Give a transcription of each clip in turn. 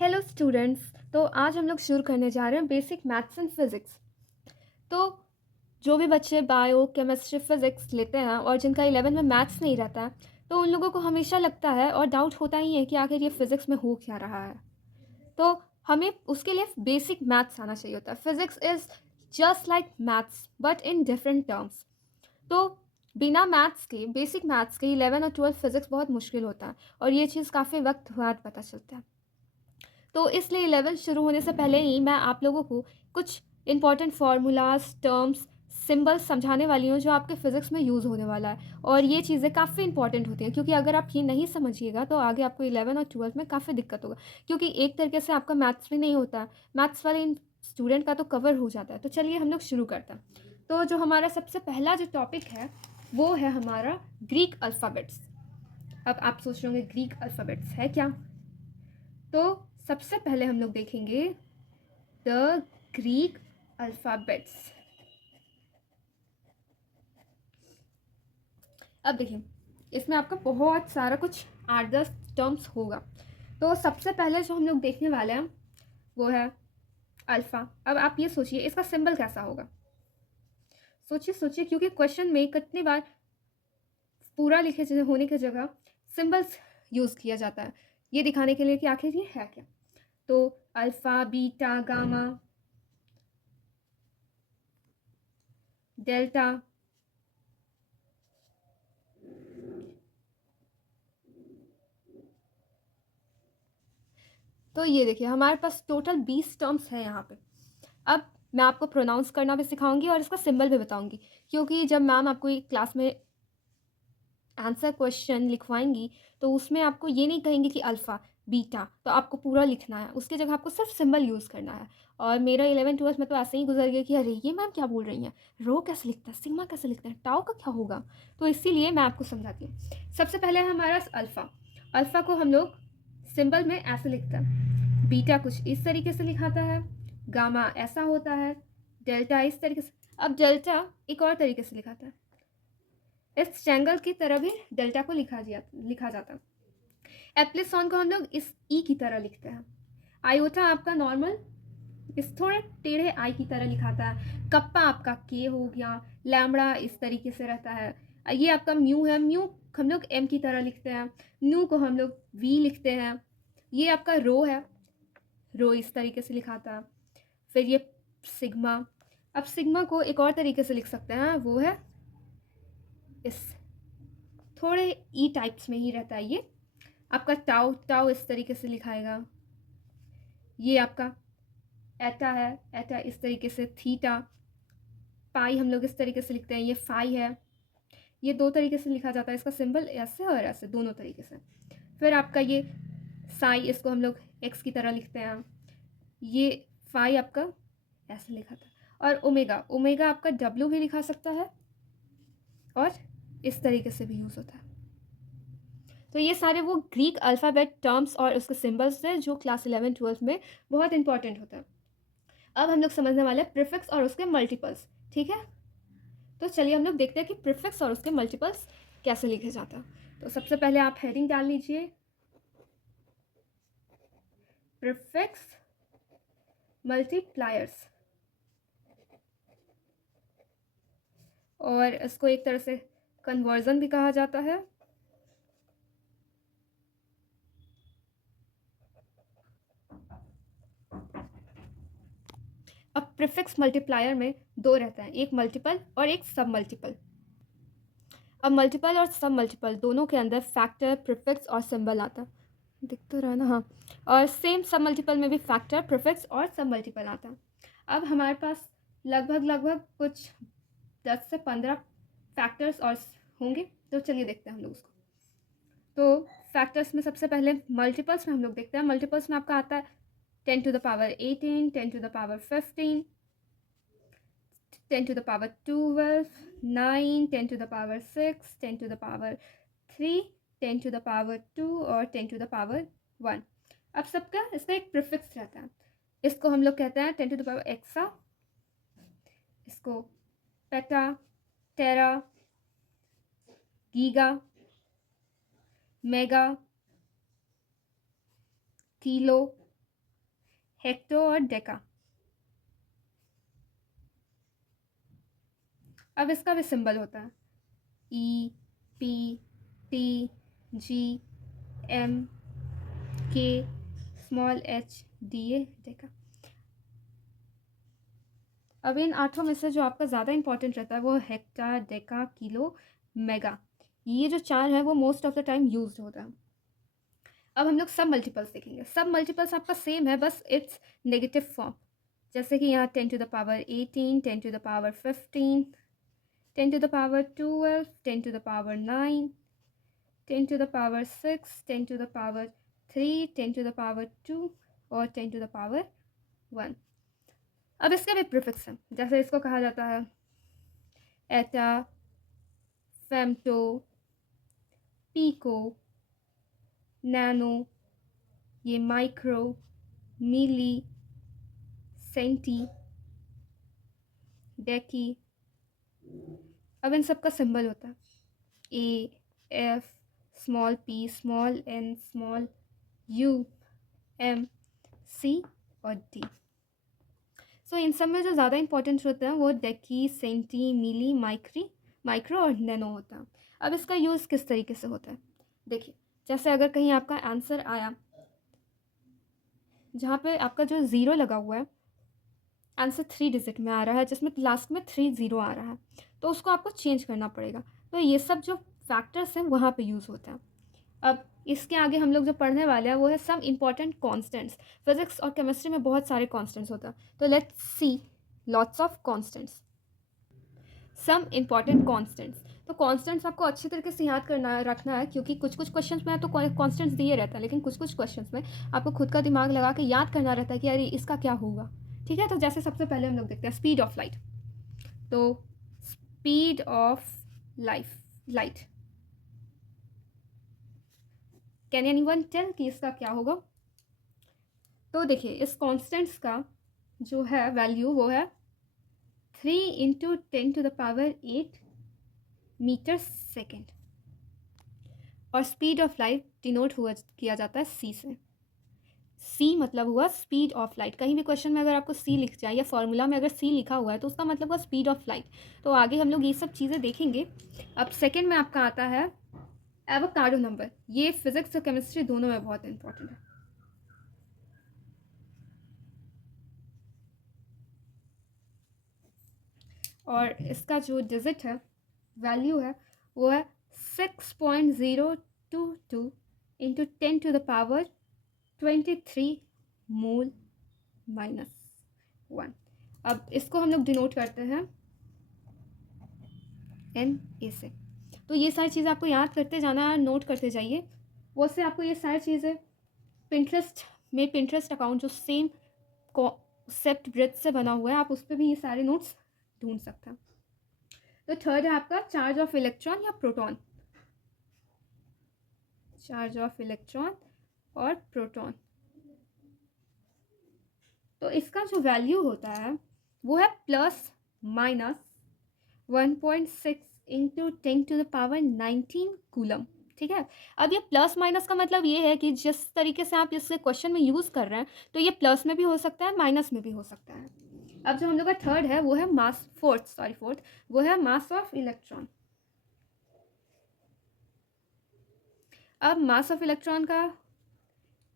Hello students. तो आज हम लोग शुरू करने जा रहे हैं बेसिक मैथ्स एंड फिज़िक्स। तो जो भी बच्चे बायो केमिस्ट्री फिज़िक्स लेते हैं और जिनका 11 में मैथ्स नहीं रहता है, तो उन लोगों को हमेशा लगता है और डाउट होता ही है कि आखिर ये फिज़िक्स में हो क्या रहा है। तो हमें उसके लिए बेसिक मैथ्स आना चाहिए होता है। Physics is just like maths but in different terms. तो बिना मैथ्स के, बेसिक मैथ्स के 11 और 12 फिज़िक्स बहुत मुश्किल होता है और ये चीज़ काफ़ी वक्त बाद पता चलता है। तो इसलिए 11th शुरू होने से पहले ही मैं आप लोगों को कुछ इंपॉर्टेंट फार्मूलाज, टर्म्स, सिंबल्स समझाने वाली हूँ जो आपके फिज़िक्स में यूज़ होने वाला है। और ये चीज़ें काफ़ी इंपॉर्टेंट होती हैं क्योंकि अगर आप ये नहीं समझिएगा तो आगे आपको 11 और 12 में काफ़ी दिक्कत होगा, क्योंकि एक तरीके से आपका मैथ्स भी नहीं होता है, मैथ्स वाले स्टूडेंट का तो कवर हो जाता है। तो चलिए हम लोग शुरू करते हैं। तो जो हमारा सबसे पहला जो टॉपिक है वो है हमारा ग्रीक अल्फ़ाबेट्स। अब आप सोच रहे होंगे ग्रीक अल्फ़ाबेट्स है क्या? तो सबसे पहले हम लोग देखेंगे द ग्रीक अल्फ़ाबेट्स। अब देखिए, इसमें आपका बहुत सारा कुछ 8-10 टर्म्स होगा। तो सबसे पहले जो हम लोग देखने वाले हैं वो है अल्फ़ा। अब आप ये सोचिए इसका सिंबल कैसा होगा। सोचिए सोचिए, क्योंकि क्वेश्चन में कितनी बार पूरा लिखे होने की जगह सिंबल्स यूज़ किया जाता है ये दिखाने के लिए कि आखिर ये है क्या। तो अल्फ़ा, बीटा, गामा, डेल्टा, तो ये देखिए हमारे पास टोटल 20 टर्म्स हैं यहाँ पे। अब मैं आपको प्रोनाउंस करना भी सिखाऊंगी और इसका सिंबल भी बताऊंगी, क्योंकि जब मैम आपको एक क्लास में आंसर क्वेश्चन लिखवाएंगी तो उसमें आपको ये नहीं कहेंगे कि अल्फ़ा बीटा तो आपको पूरा लिखना है, उसकी जगह आपको सिर्फ सिंबल यूज़ करना है। और मेरा 11th 12th में तो ऐसे ही गुजर गया कि अरे ये मैम क्या बोल रही हैं, रो कैसे लिखता है, सिग्मा कैसे लिखता है, टाउ का क्या होगा। तो इसीलिए मैं आपको समझाती हूँ। सबसे पहले हमारा अल्फ़ा। अल्फ़ा को हम लोग सिंबल में ऐसे लिखते हैं, बीटा कुछ इस तरीके से लिखाता है, गामा ऐसा होता है, डेल्टा इस तरीके से। अब डेल्टा एक और तरीके से लिखाता है, इस ट्रायंगल की तरह भी डेल्टा को लिखा जाता है। एप्लिसॉन को हम लोग इस ई की तरह लिखते हैं। आयोटा आपका नॉर्मल इस थोड़े टेढ़े आई की तरह लिखाता है। कप्पा आपका के हो गया, लैम्बडा इस तरीके से रहता है। ये आपका म्यू है, म्यू हम लोग एम की तरह लिखते हैं। न्यू को हम लोग वी लिखते हैं। ये आपका रो है, रो इस तरीके से लिखाता है। फिर ये सिग्मा। अब सिग्मा को एक और तरीके से लिख सकते हैं, वो है इस थोड़े ई टाइप्स में ही रहता है। ये आपका टाउ, टाउ इस तरीके से लिखाएगा। ये आपका एटा है, एटा इस तरीके से। थीटा, पाई हम लोग इस तरीके से लिखते हैं, ये फाई है। ये दो तरीके से लिखा जाता है, इसका सिंबल ऐसे और ऐसे दोनों तरीके से। फिर आपका ये साई, इसको हम लोग एक्स की तरह लिखते हैं। ये फाई आपका ऐसे लिखा था। और ओमेगा, ओमेगा आपका डब्ल्यू भी लिखा सकता है और इस तरीके से भी यूज़ होता है। तो ये सारे वो ग्रीक अल्फ़ाबेट टर्म्स और उसके सिंबल्स हैं जो क्लास 11 12 में बहुत इंपॉर्टेंट होता है। अब हम लोग समझने वाले हैं प्रीफिक्स और उसके मल्टीपल्स, ठीक है। तो चलिए हम लोग देखते हैं कि प्रीफिक्स और उसके मल्टीपल्स कैसे लिखे जाता है। तो सबसे पहले आप हेडिंग डाल लीजिए, प्रीफिक्स मल्टीप्लायर्स। और इसको एक तरह से कन्वर्जन भी कहा जाता है। अब प्रीफिक्स मल्टीप्लायर में दो रहता है, एक मल्टीपल और एक सब मल्टीपल। अब मल्टीपल और सब मल्टीपल दोनों के अंदर फैक्टर, प्रीफिक्स और सिंबल आता है, दिख तो रहा ना। हाँ, और सेम सब मल्टीपल में भी फैक्टर, प्रीफिक्स और सब मल्टीपल आता है। अब हमारे पास लगभग कुछ 10 से 15 फैक्टर्स और होंगे। तो चलिए देखते हैं हम लोग उसको। तो फैक्टर्स में सबसे पहले मल्टीपल्स में हम लोग देखते हैं। मल्टीपल्स में आपका आता है 10 to the power 18, 10 to the power 15, 10 to the power 12, 9, 10 to the power 6, 10 to the power 3, 10 to the power 2 और 10 to the power 1। अब सबका इसका एक प्रीफिक्स रहता है, इसको हम लोग कहते हैं 10 to the power एक्सा, इसको पेटा, टेरा, गीगा, मेगा, किलो, हेक्टो और डेका। अब इसका भी सिंबल होता है ई, पी, टी, जी, एम, के, स्मॉल एच, डी, ए, डेका। अब इन 8 में से जो आपका ज़्यादा इंपॉर्टेंट रहता है वो हेक्टा, डेका, किलो, मेगा। ये जो 4 है वो most of the time use होता है। अब हम लोग सब मल्टीपल्स देखेंगे। सब मल्टीपल्स आपका सेम है, बस इट्स नेगेटिव फॉर्म। जैसे कि यहाँ 10 to the power 18, 10 to the power 15, 10 to the power 12, 10 to the power 9, 10 to the power 6, 10 to the power 3, 10 to the power 2 और 10 टू द पावर 1। अब इसके भी प्रीफिक्स हैं, जैसे इसको कहा जाता है एटा, फेम्टो, पीको, नैनो, ये माइक्रो, मिली, सेंटी, डेकी। अब इन सब का सिंबल होता है a, f, small p, small n, small u, m, c और डी। सो इन सब में जो ज़्यादा इंपॉर्टेंट होता है वो डेकी, सेंटी, मिली, माइक्रो और नैनो होता है। अब इसका यूज़ किस तरीके से होता है देखिए, जैसे अगर कहीं आपका आंसर आया जहाँ पे आपका जो ज़ीरो लगा हुआ है, आंसर 3 डिजिट में आ रहा है जिसमें लास्ट में 3 ज़ीरो आ रहा है, तो उसको आपको चेंज करना पड़ेगा। तो ये सब जो फैक्टर्स हैं वहाँ पे यूज़ होता है। अब इसके आगे हम लोग जो पढ़ने वाले हैं वो है सम इम्पॉर्टेंट कॉन्स्टेंट्स। फिजिक्स और केमिस्ट्री में बहुत सारे कॉन्स्टेंट्स होता है, तो let's see lots of constants. Some important constants, तो कॉन्स्टेंट्स आपको अच्छी तरीके से याद करना रखना है, क्योंकि कुछ कुछ क्वेश्चंस में तो कॉन्स्टेंट्स दिए रहता है, लेकिन कुछ कुछ क्वेश्चंस में आपको खुद का दिमाग लगा के याद करना रहता है कि अरे इसका क्या होगा। ठीक है, तो जैसे सबसे पहले हम लोग देखते हैं स्पीड ऑफ लाइट। तो speed of light, can anyone tell कि इसका क्या होगा? तो देखिए इस कॉन्स्टेंट्स का जो है वैल्यू वो है 3 into 10 to the power 8 metre second, और स्पीड ऑफ लाइट डिनोट हुआ किया जाता है सी से। सी मतलब हुआ स्पीड ऑफ लाइट। कहीं भी क्वेश्चन में अगर आपको सी लिख जाए या फॉर्मूला में अगर सी लिखा हुआ है तो उसका मतलब हुआ स्पीड ऑफ लाइट। तो आगे हम लोग ये सब चीज़ें देखेंगे। अब सेकेंड में आपका आता है एवोकाडो नंबर। ये फिजिक्स और केमिस्ट्री दोनों में बहुत इंपॉर्टेंट है। और इसका जो डिजिट है, वैल्यू है, वो है 6.022 into 10 to the power 23 mole minus 1। अब इसको हम लोग डिनोट करते हैं एन ए से। तो ये सारी चीज़ें आपको याद करते जाना है, नोट करते जाइए। वो से आपको ये सारी चीज़ें पिंटरेस्ट अकाउंट जो सेम कॉन्सेप्ट ब्रिज से बना हुआ है, आप उस पर भी ये सारे नोट्स ढूंढ सकते हैं। तो थर्ड है आपका चार्ज ऑफ इलेक्ट्रॉन या प्रोटॉन। चार्ज ऑफ इलेक्ट्रॉन और प्रोटॉन, तो इसका जो वैल्यू होता है वो है plus minus 1.6 into 10 to the power 19 coulomb. ठीक है, अब ये प्लस माइनस का मतलब ये है कि जिस तरीके से आप इसे क्वेश्चन में यूज़ कर रहे हैं, तो ये प्लस में भी हो सकता है, माइनस में भी हो सकता है। अब जो हम लोग का थर्ड है वो है फोर्थ वो है मास ऑफ इलेक्ट्रॉन। अब मास ऑफ इलेक्ट्रॉन का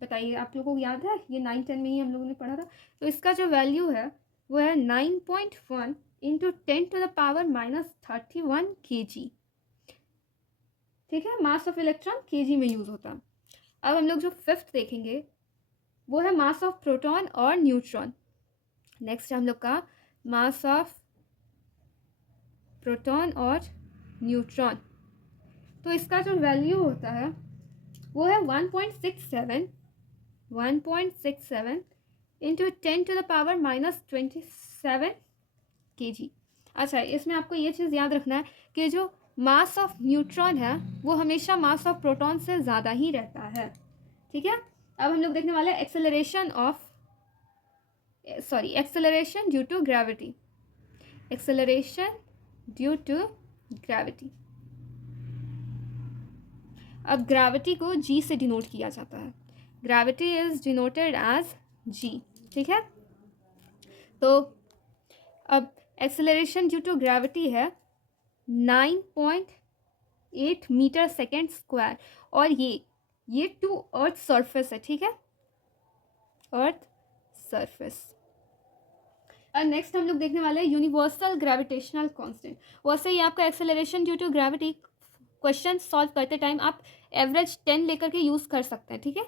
बताइए, आप लोगों को याद है? ये 9-10 में ही हम लोगों ने पढ़ा था। तो इसका जो वैल्यू है वो है 9.1 into 10 to the power -31 kg। ठीक है, मास ऑफ इलेक्ट्रॉन kg में यूज़ होता है। अब हम लोग जो फिफ्थ देखेंगे वो है मास ऑफ प्रोटॉन और न्यूट्रॉन। नेक्स्ट हम लोग का मास ऑफ प्रोटॉन और न्यूट्रॉन, तो इसका जो वैल्यू होता है वो है 1.67 into 10 to the power -27 kg। अच्छा, इसमें आपको ये चीज़ याद रखना है कि जो मास ऑफ न्यूट्रॉन है वो हमेशा मास ऑफ प्रोटॉन से ज़्यादा ही रहता है। ठीक है, अब हम लोग देखने वाले हैं acceleration due to gravity. Acceleration due to gravity. अब ग्रेविटी को जी से डिनोट किया जाता है। ग्रेविटी इज डिनोटेड एज जी। ठीक है। तो अब एक्सेलरेशन ड्यू टू ग्रेविटी है 9.8 मीटर सेकेंड स्क्वायर, और ये टू अर्थ सरफेस है, ठीक है, अर्थ सरफेस। और नेक्स्ट हम लोग देखने वाले हैं यूनिवर्सल ग्रेविटेशनल कांस्टेंट। वैसे ही आपका acceleration due to gravity question solve करते टाइम आप एवरेज 10 लेकर के यूज़ कर सकते हैं, ठीक है।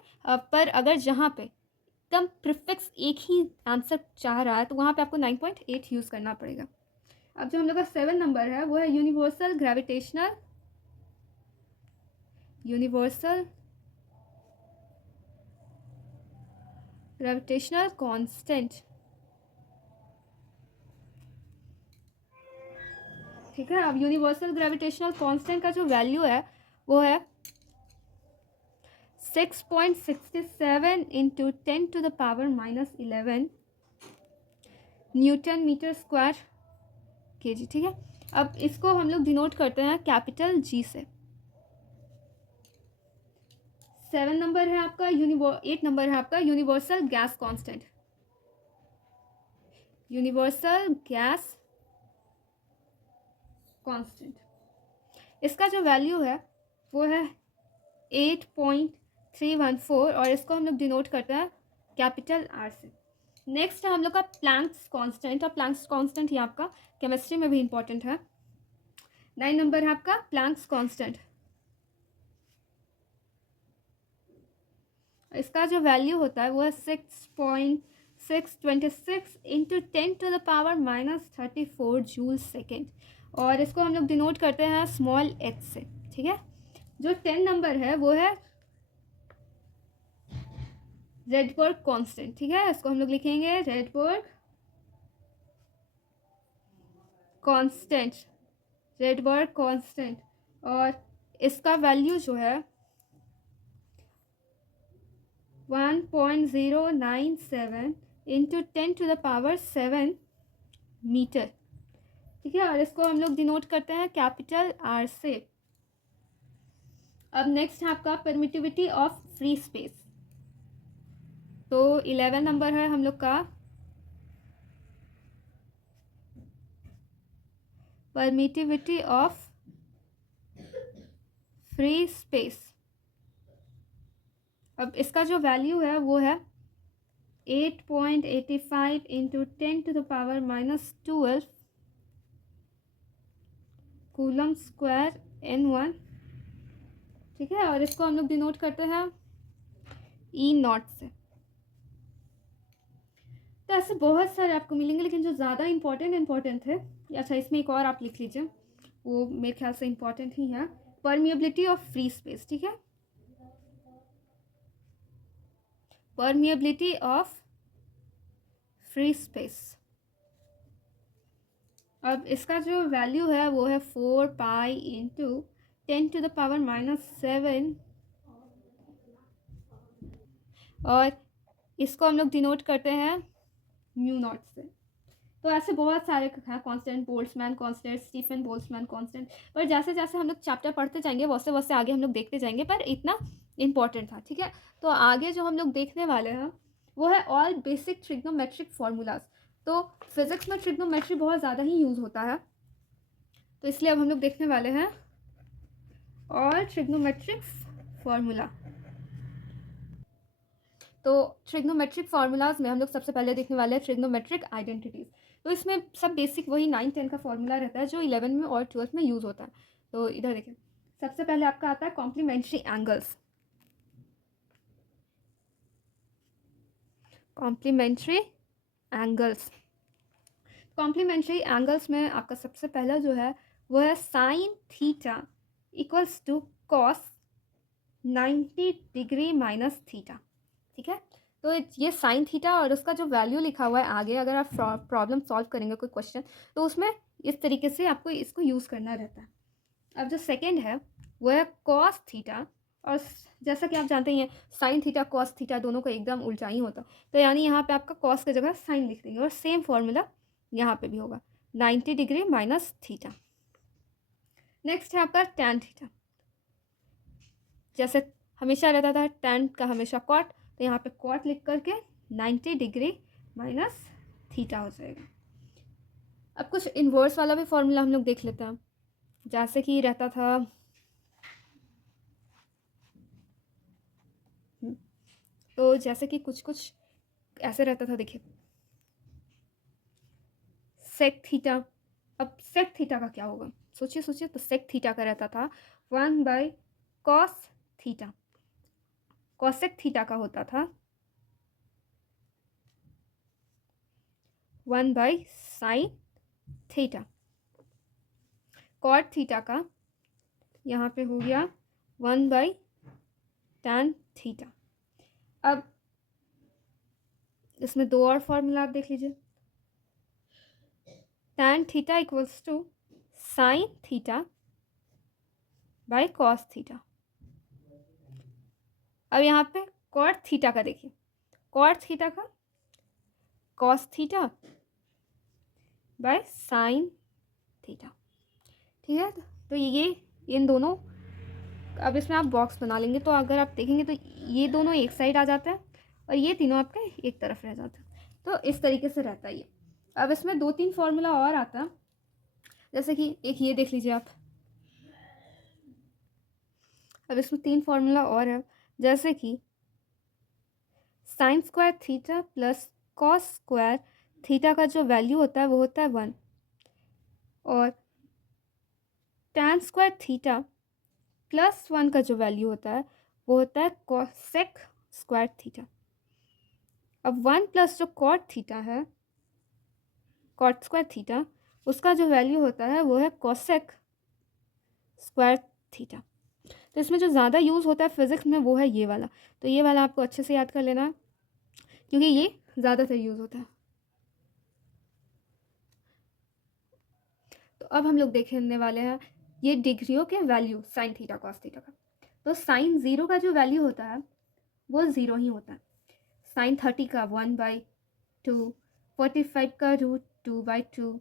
पर अगर जहाँ पे एकदम प्रिफिक्स एक ही आंसर चाह रहा है तो वहाँ पे आपको 9.8 यूज़ करना पड़ेगा। अब जो हम लोग का 7 नंबर है वो है यूनिवर्सल ग्रेविटेशनल कांस्टेंट, ठीक है। अब यूनिवर्सल ग्रेविटेशनल कांस्टेंट का जो वैल्यू है वो है 6.67 into 10⁻⁻11 newton metre square kg, ठीक है। अब इसको हम लोग डिनोट करते हैं कैपिटल जी से। 7 नंबर है आपका 8 नंबर है आपका universal gas constant, universal gas constant. इसका जो वैल्यू है वो है 8.314 और इसको हम लोग डिनोट करते हैं कैपिटल आर से। नेक्स्ट है हम लोग का प्लैंक्स कांस्टेंट, और प्लैंक्स कांस्टेंट ही आपका केमिस्ट्री में भी इंपॉर्टेंट है। 9 नंबर है आपका प्लैंक्स कांस्टेंट। इसका जो वैल्यू होता है वो है 6.626 इंटू 10⁻⁻34 जूल सेकेंड, और इसको हम लोग डिनोट करते हैं स्मॉल एच से, ठीक है। जो 10 नंबर है वो है रेडबर्ग कांस्टेंट, ठीक है। इसको हम लोग लिखेंगे रेडबर्ग कांस्टेंट, रेडबर्ग कांस्टेंट, और इसका वैल्यू जो है 1.097 इंटू 10⁻7 मीटर, ठीक है। और इसको हम लोग डिनोट करते हैं कैपिटल आर से। अब नेक्स्ट है आपका परमिटिविटी ऑफ फ्री स्पेस। तो 11 नंबर है हम लोग का परमिटिविटी ऑफ फ्री स्पेस। अब इसका जो वैल्यू है वो है 8.85 इंटू 10⁻⁻12 कूलम स्क्वायर N1, ठीक है। और इसको हम लोग डिनोट करते हैं E0 से। तो ऐसे बहुत सारे आपको मिलेंगे, लेकिन जो ज़्यादा इम्पोर्टेंट थे, अच्छा इसमें एक और आप लिख लीजिए, वो मेरे ख्याल से इम्पोर्टेंट ही है, परमिएबिलिटी ऑफ फ्री स्पेस, ठीक है, परमिएबिलिटी ऑफ फ्री स्पेस। अब इसका जो वैल्यू है वो है 4 पाई इंटू 10⁻⁻7, और इसको हम लोग डिनोट करते हैं μ0 से। तो ऐसे बहुत सारे हैं constant, Boltzmann constant, Stefan Boltzmann constant, पर जैसे जैसे हम लोग चैप्टर पढ़ते जाएंगे वैसे वैसे आगे हम लोग देखते जाएंगे, पर इतना इंपॉर्टेंट था, ठीक है। तो आगे जो हम लोग देखने वाले हैं वो है ऑल बेसिक ट्रिग्नोमेट्रिक फार्मूलाज। तो फिजिक्स में ट्रिग्नोमेट्री बहुत ज़्यादा ही यूज़ होता है, तो इसलिए अब हम लोग देखने वाले हैं ऑल ट्रिग्नोमेट्रिक फार्मूला। तो ट्रिग्नोमेट्रिक फार्मूलाज में हम लोग सबसे पहले देखने वाले हैं ट्रिग्नोमेट्रिक आइडेंटिटीज़। तो इसमें सब बेसिक वही 9, 10 का फार्मूला रहता है जो 11 में और 12 में यूज़ होता है। तो इधर देखें, सबसे पहले आपका आता है complementary angles. Complementary angles, complementary angles में आपका सबसे पहला जो है वो है sine theta equals to cos 90 degree minus theta, ठीक है। तो ये साइन थीटा और उसका जो वैल्यू लिखा हुआ है आगे, अगर आप प्रॉब्लम सॉल्व करेंगे कोई क्वेश्चन तो उसमें इस तरीके से आपको इसको यूज़ करना रहता है। अब जो सेकंड है वो है कॉस थीटा, और जैसा कि आप जानते ही हैं साइन थीटा कॉस थीटा दोनों का एकदम उल्टा ही होता है, तो यानी यहाँ पे आपका कॉस की जगह साइन लिख देंगे, और सेम फॉर्मूला यहाँ पे भी होगा 90 डिग्री माइनस थीटा। नेक्स्ट है आपका टैन थीटा, जैसे हमेशा रहता था टैन का हमेशा कॉट, तो यहाँ पे कॉट लिख करके 90 डिग्री माइनस थीटा हो जाएगा। अब कुछ इन्वर्स वाला भी फॉर्मूला हम लोग देख लेते हैं। जैसे कि रहता था तो जैसे कि कुछ ऐसे रहता था, देखिए सेक थीटा। अब सेक थीटा का क्या होगा, सोचिए सोचिए। तो सेक थीटा का रहता था 1/cos थीटा। कॉसेक थीटा का होता था 1/sin थीटा। कॉट थीटा का यहाँ पे हो गया 1/tan थीटा। अब इसमें दो और फॉर्मूला आप देख लीजिए। tan theta equals to sine theta by cos theta. अब यहाँ पे कॉट थीटा का देखिए, कॉट थीटा का cos theta by sine theta. ठीक है, तो ये इन दोनों, अब इसमें आप बॉक्स बना लेंगे तो अगर आप देखेंगे तो ये दोनों एक साइड आ जाता है और ये तीनों आपके एक तरफ रह जाते हैं। तो इस तरीके से रहता है ये। अब इसमें 2-3 फॉर्मूला और आता है, जैसे कि एक ये देख लीजिए आप। अब इसमें 3 फॉर्मूला और है, जैसे कि sine square theta plus cos square theta का जो वैल्यू होता है वो होता है 1, और tan स्क्वायर थीटा प्लस 1 का जो वैल्यू होता है वो होता है कॉसेक स्क्वायर थीटा। अब 1 प्लस जो कॉट थीटा है, कॉट स्क्वायर थीटा, उसका जो वैल्यू होता है वो है कॉसेक स्क्वायर थीटा। तो इसमें जो ज़्यादा यूज़ होता है फिजिक्स में वो है ये वाला। तो ये वाला आपको अच्छे से याद कर लेना है क्योंकि ये ज़्यादातर यूज़ होता है। तो अब हम लोग देखने वाले हैं ये डिग्रियों के value sine theta cos theta का। तो साइन 0 का जो वैल्यू होता है वो 0 ही होता है। साइन 30 का 1/2, 45 का √2/2,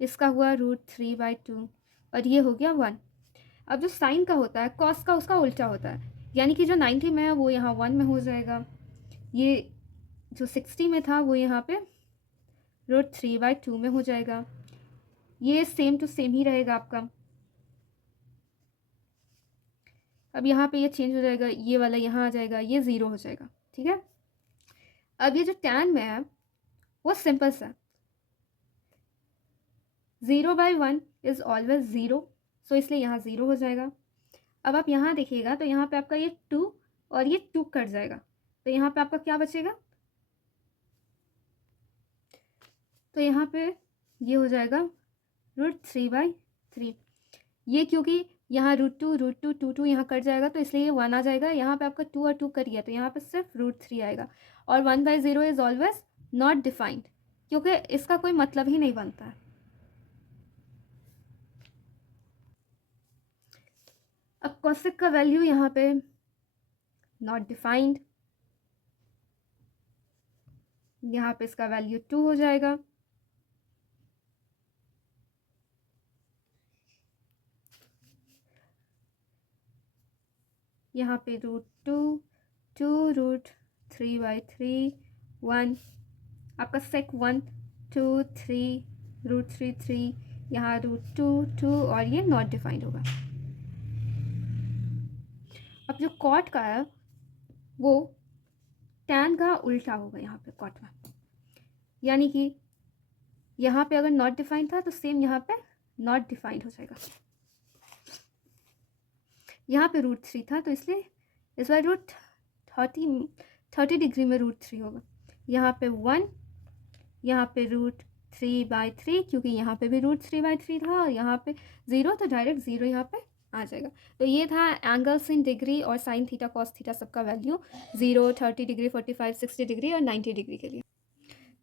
इसका हुआ √3/2, और ये हो गया 1। अब जो साइन का होता है कॉस का उसका उल्टा होता है, यानी कि जो 90 में है वो यहाँ 1 में हो जाएगा, ये जो 60 में था वो यहाँ पे √3/2 में हो जाएगा। ये सेम टू सेम ही रहेगा आपका। अब यहाँ पे ये चेंज हो जाएगा, ये वाला यहाँ आ जाएगा, ये 0 हो जाएगा। ठीक है, अब ये जो tan में है वो सिंपल सा 0/1 इज ऑलवेज 0, सो इसलिए यहाँ 0 हो जाएगा। अब आप यहाँ देखिएगा तो यहाँ पे आपका ये 2 और ये 2 कट जाएगा, तो यहाँ पे आपका क्या बचेगा, तो यहाँ पे ये हो जाएगा √3/3। ये क्योंकि यहाँ √2 यहाँ कट जाएगा तो इसलिए ये 1 आ जाएगा। यहाँ पे आपका 2 और 2 कट गया तो यहाँ पे सिर्फ √3 आएगा। और 1/0 इज ऑलवेज नॉट डिफाइंड क्योंकि इसका कोई मतलब ही नहीं बनता है। अब कॉसेक का वैल्यू यहाँ पे नॉट डिफाइंड, यहाँ पे इसका वैल्यू 2 हो जाएगा। यहाँ पे √2, 2 √3/3, 1, आपका सेक 1, 2, 3, √3, यहाँ √2, 2 और ये नॉट डिफाइंड होगा। अब जो कॉट का है वो tan का उल्टा होगा यहाँ पे कॉट में, यानी कि यहाँ पे अगर नॉट डिफाइंड था तो सेम यहाँ पे नॉट डिफाइंड हो जाएगा। यहाँ पे √3 था तो इसलिए इस बार √30 डिग्री में √3 होगा। यहाँ पे 1, यहाँ पे √3/3 क्योंकि यहाँ पे भी √3/3 था और यहाँ पे 0, तो डायरेक्ट 0 यहाँ पे आ जाएगा। तो ये था एंगल्स इन डिग्री और साइन थीटा कॉस थीटा सबका वैल्यू 0, 30 डिग्री, 45, 60 डिग्री और 90 डिग्री के लिए।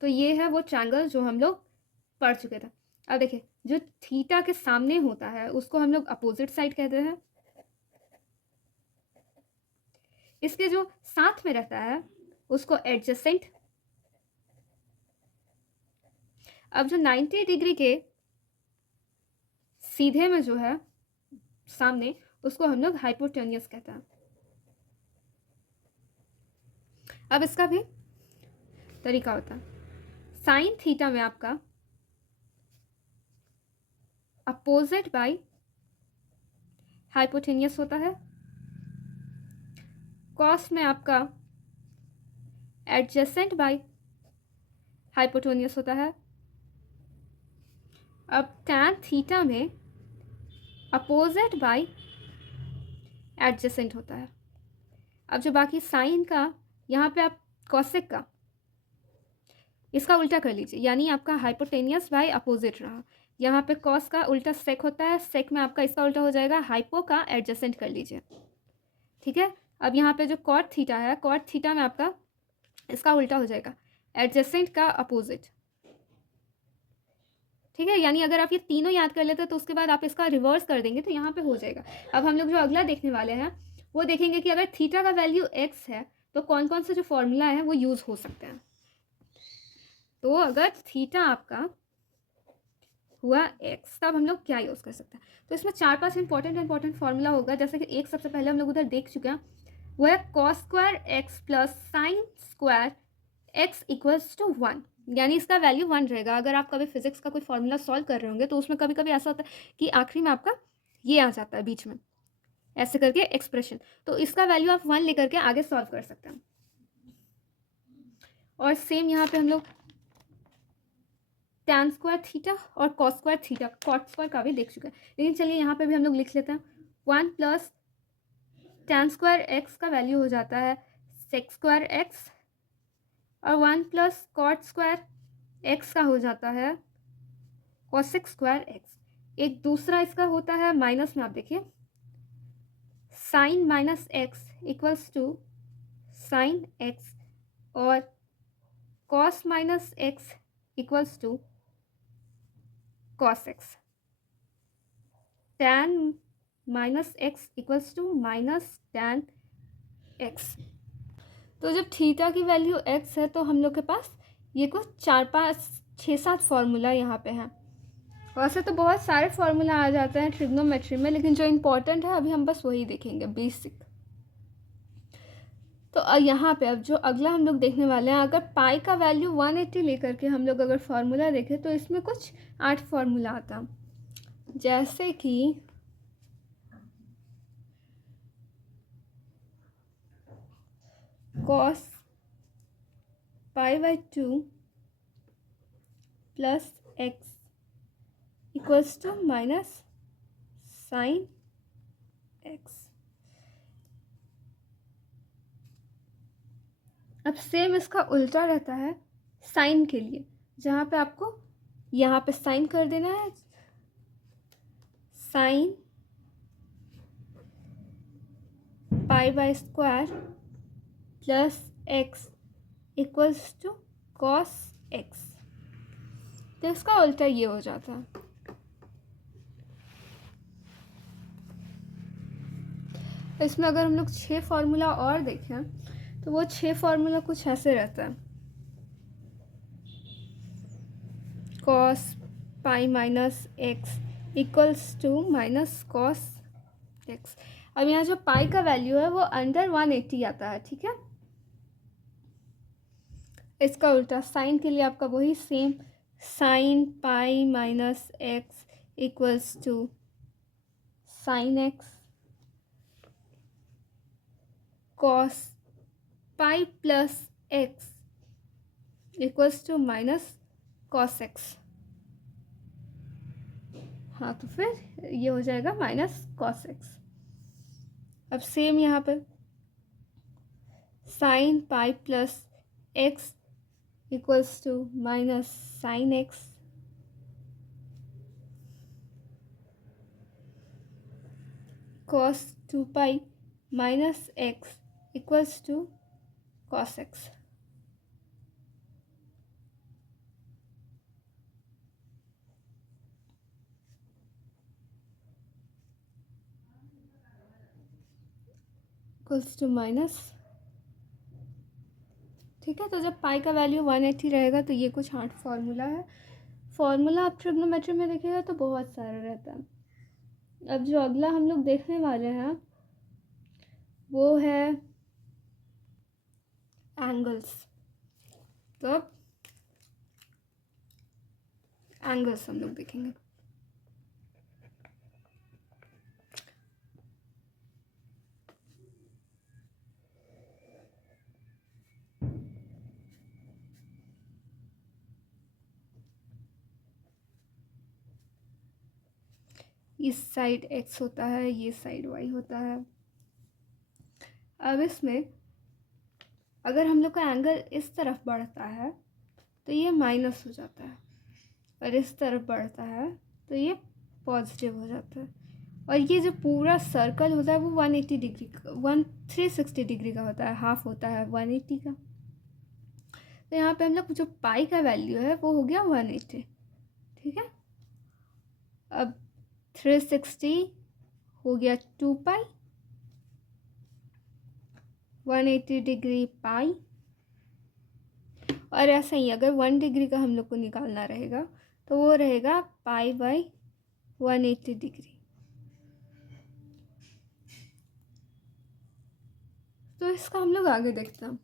तो ये है वो ट्रायंगल जो हम लोग पढ़ चुके थे। अब देखिए जो थीटा के सामने होता है उसको हम लोग अपोजिट साइड कहते हैं, इसके जो साथ में रहता है उसको एडजेसेंट। अब जो 90 डिग्री के सीधे में जो है सामने उसको हम लोग हाइपोटेन्यूस कहते हैं। अब इसका भी तरीका होता है, साइन थीटा में आपका अपोजिट बाय हाइपोटेनियस होता है, कॉस में आपका एडजेसेंट बाय हाइपोटेनियस होता है। अब टैन थीटा में अपोजिट बाय एडजेसेंट होता है। अब जो बाकी साइन का, यहाँ पे आप कॉसेक का इसका उल्टा कर लीजिए, यानी आपका हाइपोटेनियस बाय अपोजिट रहा। यहाँ पे कॉस का उल्टा सेक होता है, सेक में आपका इसका उल्टा हो जाएगा, हाइपो का एडजेसेंट कर लीजिए, ठीक है। अब यहाँ पे जो कॉट थीटा है, कॉट थीटा में आपका इसका उल्टा हो जाएगा, एडजेसेंट का अपोजिट, ठीक है। यानी अगर आप ये तीनों याद कर लेते तो उसके बाद आप इसका रिवर्स कर देंगे तो यहाँ पे हो जाएगा। अब हम लोग जो अगला देखने वाले हैं वो देखेंगे कि अगर थीटा का वैल्यू x है तो कौन कौन से जो फॉर्मूला है वो यूज़ हो सकते हैं। तो अगर थीटा आपका हुआ x, तब हम लोग क्या यूज़ कर सकते हैं। तो इसमें 4-5 इंपॉर्टेंट फार्मूला होगा। जैसे कि एक सबसे पहले हम लोग उधर देख चुके हैं, वो है cos square x plus sine square x equals to 1, यानी इसका वैल्यू 1 रहेगा। अगर आप कभी फिजिक्स का कोई फॉर्मूला सॉल्व कर रहे होंगे तो उसमें कभी कभी ऐसा होता है कि आखिरी में आपका ये आ जाता है बीच में ऐसे करके एक्सप्रेशन, तो इसका वैल्यू आप 1 लेकर के आगे सॉल्व कर सकते हैं। और सेम यहाँ पे हम लोग टैन स्क्वायर थीटा और cos square theta, cot square का भी देख चुके हैं। लेकिन चलिए यहाँ पे भी हम लोग लिख लेते हैं, 1 प्लस टैन स्क्वायर एक्स का वैल्यू हो जाता है सेक स्क्वायर एक्स, और 1 प्लस कॉट स्क्वायर एक्स का हो जाता है कॉसेक स्क्वायर एक्स। एक दूसरा इसका होता है माइनस में, आप देखिए sine minus x equals to sine x, और cos minus x equals to cos x, tan minus x equals to minus tan x. तो जब थीटा की वैल्यू x है तो हम लोग के पास ये कुछ 4-5-6-7 फार्मूला यहाँ पे हैं। वैसे तो बहुत सारे फार्मूला आ जाते हैं ट्रिग्नोमेट्री में, लेकिन जो इम्पोर्टेंट है अभी हम बस वही देखेंगे, बेसिक। तो यहाँ पे अब जो अगला हम लोग देखने वाले हैं, अगर पाई का वैल्यू 180 लेकर के हम लोग अगर फार्मूला देखें तो इसमें कुछ 8 फार्मूला आता, जैसे कि cos pi by 2 plus x equals to minus sine x. अब सेम इसका उल्टा रहता है साइन के लिए, जहाँ पे आपको यहाँ पे साइन कर देना है, sine pi by square plus x equals to cos x. तो इसका उल्टा ये हो जाता है। इसमें अगर हम लोग 6 फार्मूला और देखें तो वो 6 फार्मूला कुछ ऐसे रहता है, cos pi minus x equals to minus cos x. अब यहाँ जो पाई का वैल्यू है वो अंडर 180 आता है, ठीक है। इसका उल्टा साइन के लिए आपका वही same, sine pi minus x equals to sine x, cos pi plus x equals to minus cos x. हाँ, तो फिर ये हो जाएगा माइनस कॉस एक्स। अब सेम यहाँ पर sine pi plus x equals to minus sine x, cos 2 pi minus x equals to cos x। Equals to minus, ठीक है। तो जब पाई का वैल्यू 180 रहेगा तो ये कुछ 8 फार्मूला है। फार्मूला आप ट्रिग्नोमेट्री में देखिएगा तो बहुत सारा रहता है। अब जो अगला हम लोग देखने वाले हैं वो है एंगल्स। तो एंगल्स हम लोग देखेंगे। इस साइड x होता है, ये साइड y होता है। अब इसमें अगर हम लोग का एंगल इस तरफ बढ़ता है तो ये माइनस हो जाता है, और इस तरफ बढ़ता है तो ये पॉजिटिव हो जाता है। और ये जो पूरा सर्कल होता है वो 180 डिग्री का 360 डिग्री का होता है, हाफ होता है 180 का। तो यहाँ पे हम लोग जो पाई का वैल्यू है वो हो गया 180, ठीक है। अब 360 हो गया 2 पाई, 180 डिग्री पाई। और ऐसा ही अगर 1 डिग्री का हम लोग को निकालना रहेगा तो वो रहेगा पाई बाई 180 डिग्री। तो इसका हम लोग आगे देखते हैं।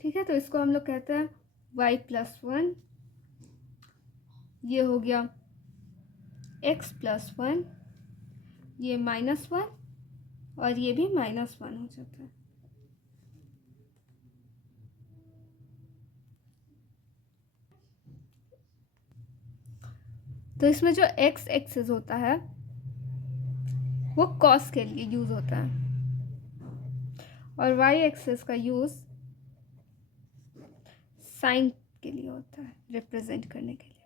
ठीक है, तो इसको हम लोग कहते हैं y+1, ये हो गया x+1, ये -1 और ये भी -1 हो जाता है। तो इसमें जो x एक्सिस होता है वो कॉस के लिए यूज होता है, और y एक्सिस का यूज साइन के लिए होता है, रिप्रेजेंट करने के लिए।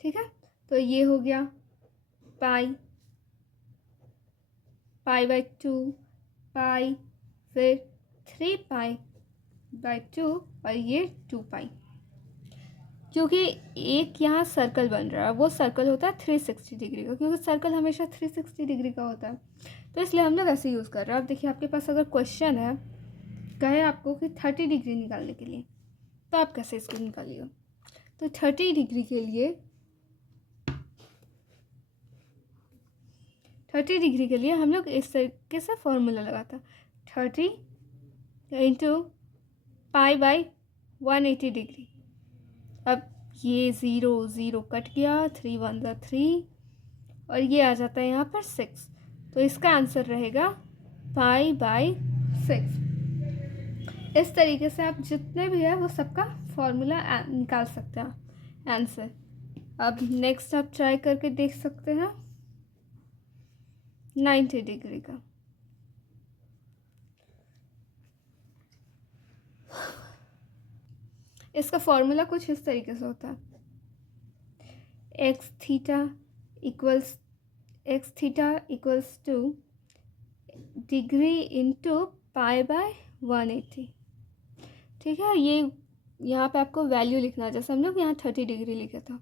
ठीक है, तो ये हो गया पाई बाई 2 पाई, फिर 3 पाई बाई 2 और ये 2 पाई। क्योंकि एक यहाँ सर्कल बन रहा है, वो सर्कल होता है 360 डिग्री का, क्योंकि सर्कल हमेशा 360 डिग्री का होता है, तो इसलिए हम लोग ऐसे यूज़ कर रहे हैं। अब देखिए, आपके पास अगर क्वेश्चन है, कहे आपको कि 30 डिग्री निकालने के लिए, तो आप कैसे इसको निकालिएगा? तो 30 डिग्री के लिए 30 डिग्री के लिए हम लोग इस तरीके से फॉर्मूला लगाता है, 30 इंटू पाई बाई 180 डिग्री। अब ये 0 0 कट गया, 3 1 ज़ा 3 और ये आ जाता है यहाँ पर 6, तो इसका आंसर रहेगा पाई बाई 6। इस तरीके से आप जितने भी है वो सबका फॉर्मूला निकाल सकते हैं आंसर। अब नेक्स्ट आप ट्राई करके देख सकते हैं 90 डिग्री का। इसका फॉर्मूला कुछ इस तरीके से होता है, x theta equals two degree into pi by 180। ठीक है, ये यहाँ पे आपको वैल्यू लिखना है, जैसे हम लोग यहाँ 30 डिग्री लिखा था,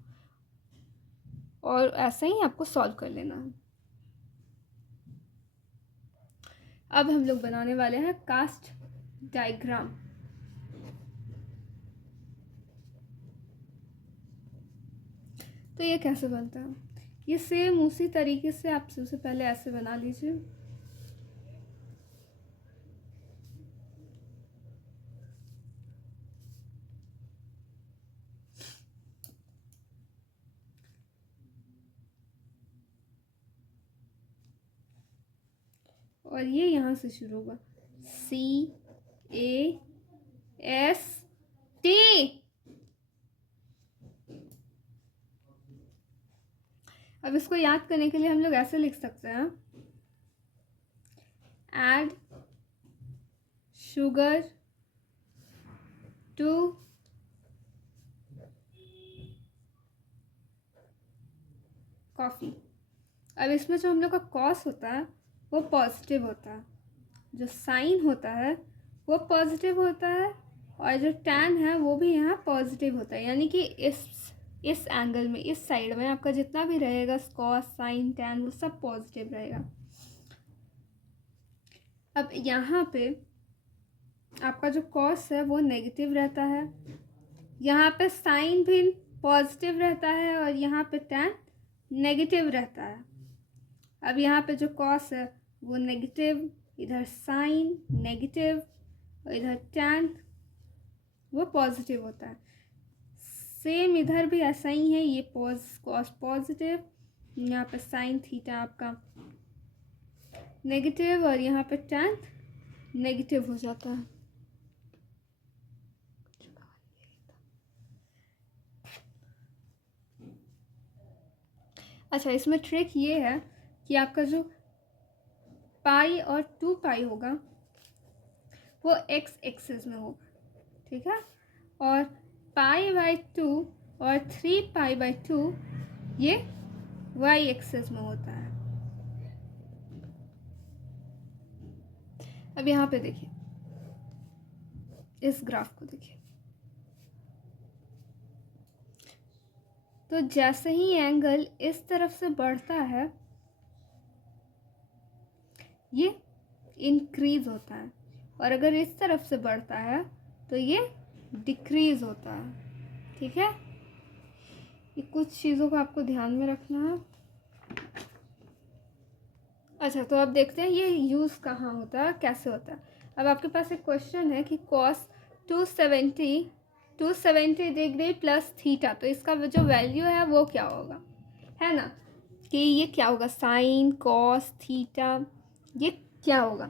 और ऐसे ही आपको सॉल्व कर लेना है। अब हम लोग बनाने वाले हैं कास्ट डायग्राम। तो ये कैसे बनता है? ये सेम उसी तरीके से आप सबसे पहले ऐसे बना लीजिए। और ये यहाँ से शुरू होगा, CAST। अब इसको याद करने के लिए हम लोग ऐसे लिख सकते हैं, ऐड शुगर टू कॉफ़ी। अब इसमें जो हम लोग का कॉस होता है वो पॉजिटिव होता है, जो साइन होता है वो पॉजिटिव होता है, और जो टैन है वो भी यहाँ पॉजिटिव होता है, यानी कि इस इस एंगल में, इस साइड में आपका जितना भी रहेगा कॉस साइन टैन वो सब पॉजिटिव रहेगा। अब यहाँ पे आपका जो कॉस है वो नेगेटिव रहता है, यहाँ पे साइन भी पॉजिटिव रहता है और यहाँ पे टैन नेगेटिव रहता है। अब यहाँ पे जो कॉस है वो नेगेटिव, इधर साइन नेगेटिव और इधर टैन वो पॉजिटिव होता है। सेम इधर भी ऐसा ही है, ये कॉस पॉजिटिव, यहाँ पे साइन थीटा आपका नेगेटिव और यहाँ पे टैन नेगेटिव हो जाता है। अच्छा, इसमें ट्रिक ये है कि आपका जो पाई और 2 पाई होगा वो एक्स एक्सिस में होगा, ठीक है, और पाई बाई 2 और 3 पाई बाई 2 ये वाई एक्सिस में होता है। अब यहाँ पे देखिए, इस ग्राफ को देखिए, तो जैसे ही एंगल इस तरफ से बढ़ता है ये इंक्रीज होता है, और अगर इस तरफ से बढ़ता है तो ये डिक्रीज होता है, ठीक है। ये कुछ चीज़ों को आपको ध्यान में रखना है। अच्छा, तो अब देखते हैं ये यूज़ कहाँ होता है, कैसे होता है। अब आपके पास एक क्वेश्चन है कि कॉस 270 डिग्री प्लस थीटा, तो इसका जो वैल्यू है वो क्या होगा, है ना, कि ये क्या होगा, साइन कॉस थीटा ये क्या होगा।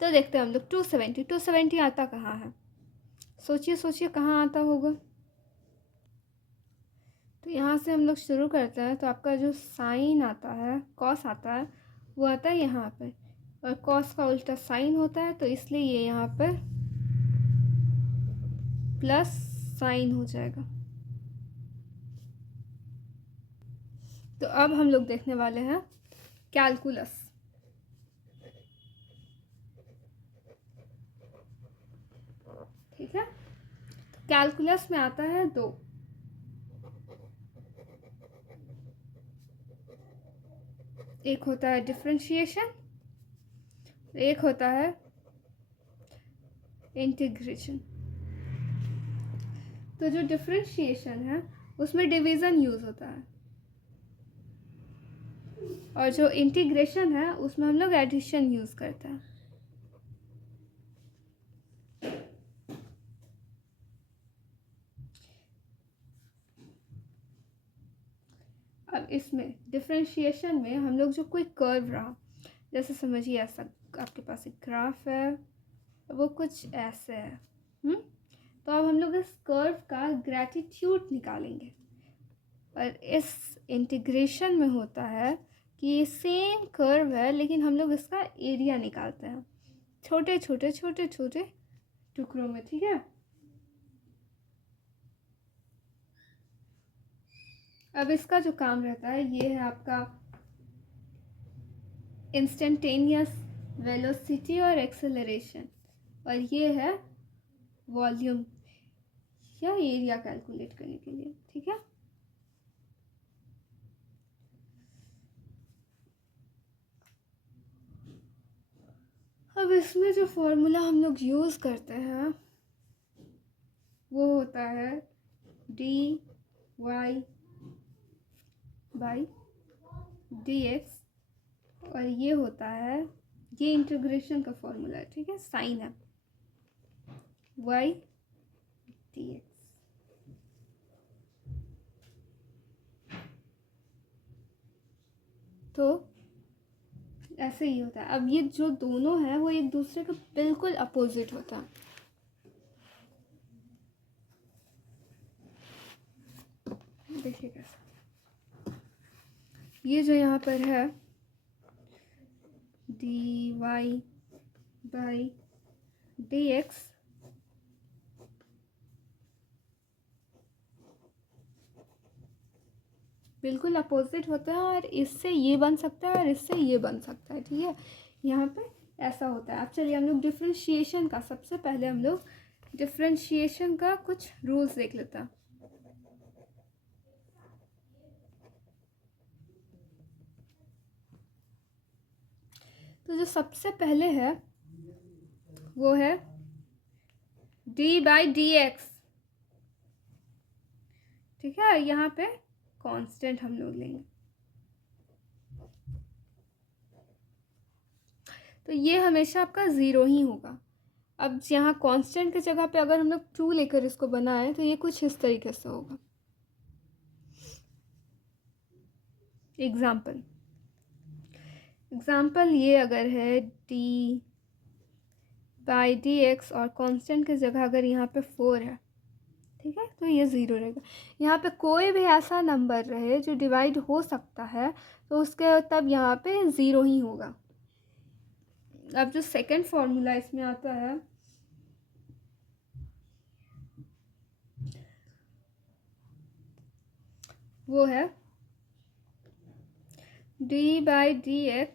तो देखते हैं हम लोग 270 आता कहाँ है, सोचिए कहाँ आता होगा। तो यहाँ से हम लोग शुरू करते हैं। तो आपका जो साइन आता है, कॉस आता है, वो आता है यहाँ पे, और कॉस का उल्टा साइन होता है, तो इसलिए ये यहाँ पर प्लस साइन हो जाएगा। तो अब हम लोग देखने वाले हैं कैलकुलस। ठीक है, कैलकुलस में आता है 2, एक होता है डिफरेंशिएशन, एक होता है इंटीग्रेशन। तो जो डिफरेंशिएशन है उसमें डिवीज़न यूज़ होता है, और जो इंटीग्रेशन है उसमें हम लोग एडिशन यूज़ करते हैं। अब इसमें डिफरेंशिएशन में हम लोग जो कोई कर्व रहा, जैसे समझिए ऐसा आपके पास एक ग्राफ है, वो कुछ ऐसे है, तो अब हम लोग इस कर्व का ग्रेटिट्यूड निकालेंगे। और इस इंटीग्रेशन में होता है कि ये सेम कर्व है लेकिन हम लोग इसका एरिया निकालते हैं छोटे छोटे टुकड़ों में, ठीक है। अब इसका जो काम रहता है ये है आपका इंस्टेंटेनियस वेलोसिटी और एक्सेलरेशन, और ये है वॉल्यूम या एरिया कैलकुलेट करने के लिए, ठीक है। अब इसमें जो फॉर्मूला हम लोग यूज़ करते हैं वो होता है dy बाई dx, और ये होता है, ये इंटीग्रेशन का फॉर्मूला है, ठीक है, साइन है y dx। तो ऐसे ही होता है। अब ये जो दोनों है वो एक दूसरे के बिल्कुल अपोजिट होता है। देखिए कैसे, ये जो यहाँ पर है dy बाई dx, बिल्कुल अपोजिट होता है, और इससे ये बन सकता है और इससे ये बन सकता है, ठीक है। यहाँ पे ऐसा होता है। अब चलिए हम लोग डिफरेंशिएशन का, सबसे पहले हम लोग डिफरेंशिएशन का कुछ रूल्स देख लेते हैं। तो जो सबसे पहले है वो है d/dx, ठीक है। यहाँ पे कांस्टेंट हम लोग लेंगे, तो ये हमेशा आपका 0 ही होगा। अब यहाँ कांस्टेंट की जगह पे अगर हम लोग 2 लेकर इसको बनाएं तो ये कुछ इस तरीके से होगा। एग्जाम्पल ये अगर है d/dx और कांस्टेंट की जगह अगर यहाँ पे 4 है, ठीक है, तो ये 0 रहेगा। यहाँ पे कोई भी ऐसा नंबर रहे जो डिवाइड हो सकता है तो उसके तब यहाँ पे 0 ही होगा। अब जो सेकंड फॉर्मूला इसमें आता है वो है d/dx,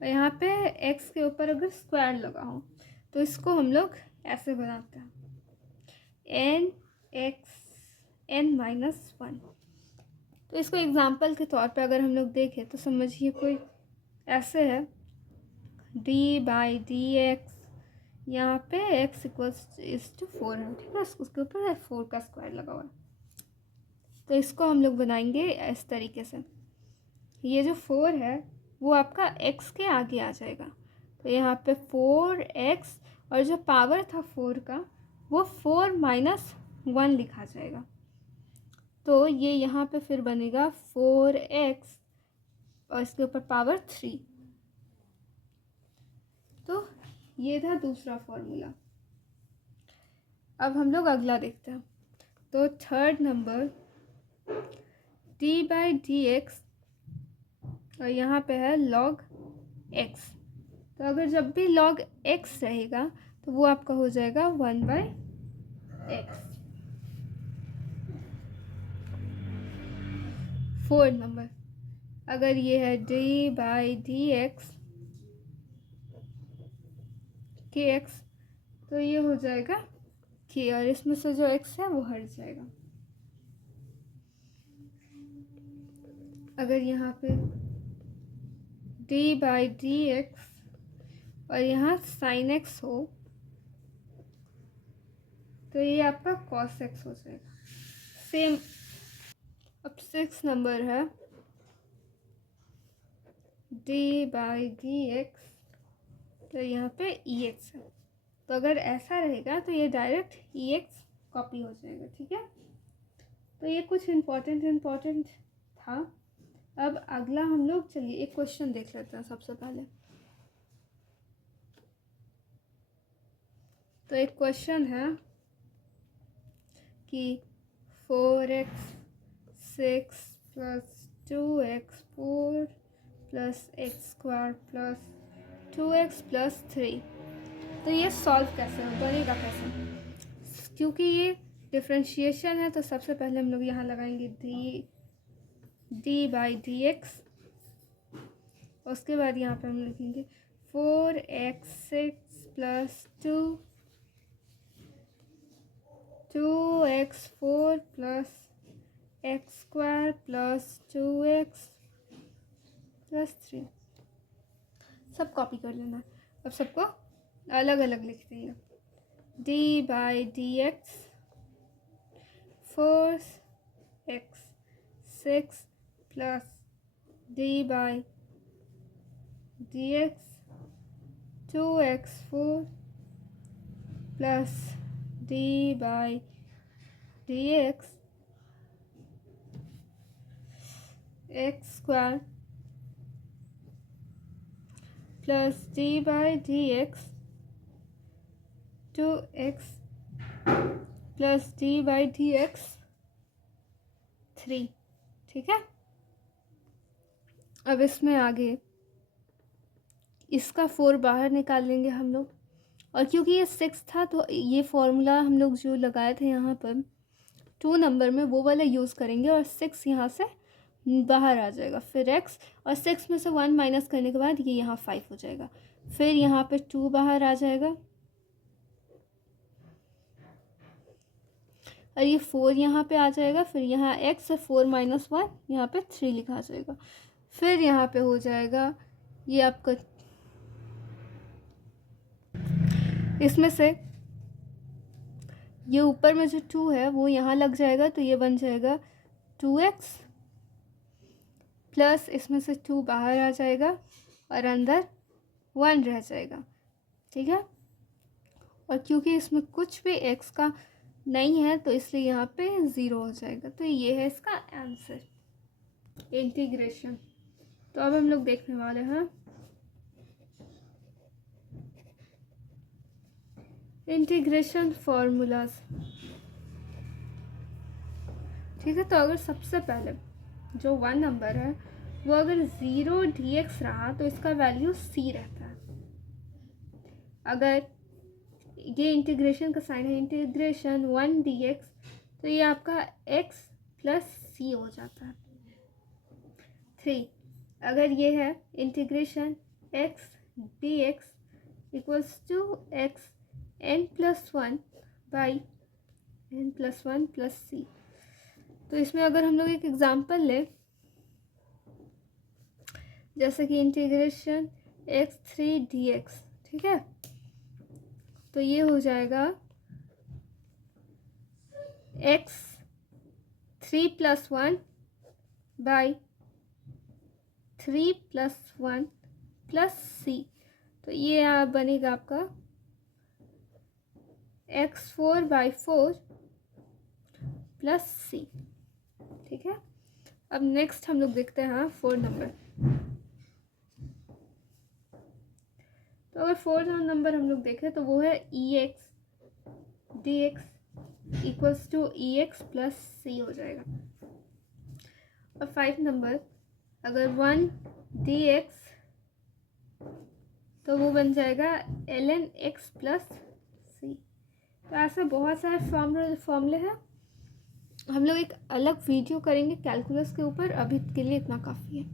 और यहाँ पे x के ऊपर अगर स्क्वायर लगा हो तो इसको हम लोग ऐसे बनाते हैं n-1। तो इसको एग्जाम्पल के तौर पे अगर हम लोग देखें तो समझिए कोई ऐसे है d/dx, यहाँ पे x = 4 है, ठीक है, उसके ऊपर 4 का स्क्वायर लगा हुआ है। तो इसको हम लोग बनाएंगे इस तरीके से, ये जो 4 है वो आपका x के आगे आ जाएगा, तो यहाँ पे 4x और जो पावर था 4 का वो 4 - 1 लिखा जाएगा। तो ये यहाँ पे फिर बनेगा 4x और इसके ऊपर पावर 3। तो ये था दूसरा फॉर्मूला। अब हम लोग अगला देखते हैं। तो थर्ड नंबर d/dx और यहाँ पे है log x। तो अगर जब भी log x रहेगा तो वो आपका हो जाएगा 1/x। फोर्थ नंबर अगर ये है d/dx kx, तो ये हो जाएगा k और इसमें से जो x है वो हट जाएगा। अगर यहाँ पे d/dx और यहाँ sin x हो तो ये आपका cos x हो जाएगा। सेम। अब 6 नंबर है d/dx, तो यहाँ पे ex है, तो अगर ऐसा रहेगा तो ये डायरेक्ट ex कॉपी हो जाएगा, ठीक है। तो ये कुछ इम्पोर्टेंट था। अब अगला हम लोग चलिए एक क्वेश्चन देख लेते हैं सबसे पहले। तो एक क्वेश्चन है कि 4x 6 + 2x 4 + x² + 2x + 3, तो ये सॉल्व कैसे बनेगा कैसे? क्योंकि ये डिफरेंशिएशन है तो सबसे पहले हम लोग यहाँ लगाएंगे d/dx, उसके बाद यहाँ पे हम लिखेंगे 4x 6 + 2x 4 + x² + 2x + 3। सब कॉपी कर लेना है। अब सबको अलग अलग लिख देंगे। d/dx 4x 6 + d/dx 2x 4 + d/dx x² + d/dx 2x + d/dx 3, ठीक है। अब इसमें आगे इसका 4 बाहर निकाल लेंगे हम लोग, और क्योंकि ये 6 था तो ये फॉर्मूला हम लोग जो लगाए थे यहाँ पर 2 नंबर में वो वाला यूज़ करेंगे और 6 यहाँ से बाहर आ जाएगा। फिर x और 6 में से 1 माइनस करने के बाद ये यहाँ 5 हो जाएगा। फिर यहाँ पे 2 बाहर आ जाएगा और ये 4 यहाँ पे आ जाएगा। फिर यहाँ x और 4 - 1 यहाँ पे 3 लिखा जाएगा। फिर यहाँ पे हो जाएगा ये आपका, इसमें से ये ऊपर में जो 2 है वो यहाँ लग जाएगा, तो ये बन जाएगा 2x प्लस इसमें से 2 बाहर आ जाएगा और अंदर 1 रह जाएगा, ठीक है। और क्योंकि इसमें कुछ भी x का नहीं है तो इसलिए यहाँ पे 0 हो जाएगा। तो ये है इसका आंसर, इंटीग्रेशन। तो अब हम लोग देखने वाले हैं इंटीग्रेशन फॉर्मूलाज, ठीक है। तो अगर सबसे पहले जो 1 नंबर है वो अगर 0 dx रहा तो इसका वैल्यू c रहता है। अगर ये इंटीग्रेशन का साइन है, इंटीग्रेशन 1 dx, तो ये आपका x प्लस c हो जाता है। 3 अगर ये है integration x dx equals to x n+1 by n+1 plus c। तो इसमें अगर हम लोग एक एग्जांपल लें, जैसे कि इंटीग्रेशन x3 dx, ठीक है। तो ये हो जाएगा x3+1 बाई 3+1 प्लस c। तो ये बनेगा आपका x4/4 प्लस c, ठीक है। अब नेक्स्ट हम लोग देखते हैं 4 नंबर। तो अगर 4 नंबर हम लोग देखें तो वो है ex dx equals to ex plus c हो जाएगा। और 5 नंबर अगर 1 dx तो वो बन जाएगा ln x प्लस c। तो ऐसे बहुत सारे फॉर्मूले हैं। हम लोग एक अलग वीडियो करेंगे कैलकुलस के ऊपर, अभी के लिए इतना काफ़ी है।